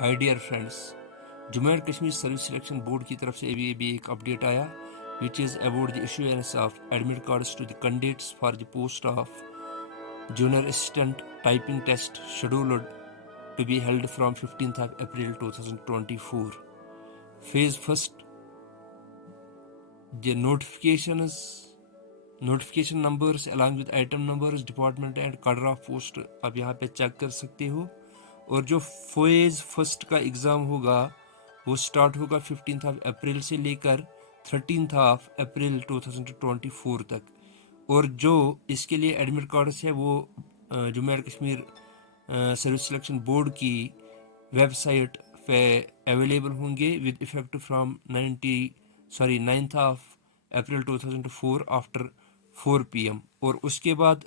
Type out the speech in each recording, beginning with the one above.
Hi dear friends, Jammu and Kashmir service selection board की तरफ से अभी एक अपडेट आया which is about the issuance of admit cards to the candidates for the post of junior assistant typing test scheduled to be held from 15th of April 2024. Phase first, the notification numbers along with item numbers, department and cadre of post आप यहाँ पे check कर सकते हो। और जो phase first का exam होगा वो स्टार्ट होगा 15th ऑफ अप्रैल से लेकर 13th ऑफ अप्रैल 2024 तक। और जो इसके लिए एडमिट कार्ड्स है वो Jammu and Kashmir service selection board की वेबसाइट पे अवेलेबल होंगे with effect from 9th of April 2004 after 4 PM। और उसके बाद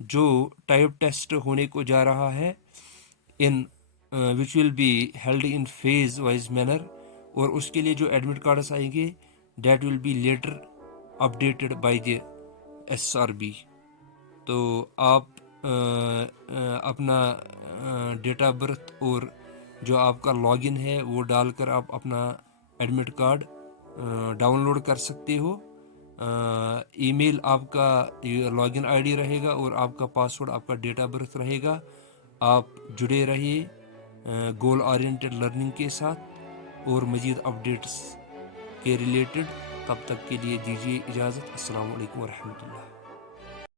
जो टाइप टेस्ट होने को जा रहा है in which will be held in phase wise manner, और उसके लिए जो एडमिट कार्ड्स आएंगे that will be later updated by the SRB। तो आप अपना डेट ऑफ बर्थ और जो आपका लॉगिन है वो डालकर आप अपना एडमिट कार्ड डाउनलोड कर सकते हो। ईमेल आपका लॉगिन आईडी रहेगा और आपका पासवर्ड आपका डेट ऑफ बर्थ रहेगा। आप जुड़े रहिए गोल ओरिएंटेड लर्निंग के साथ और मज़ीद अपडेट्स के रिलेटेड। तब तक के लिए दीजिए इजाज़त। अस्सलाम वालेकुम व रहमतुल्लाह।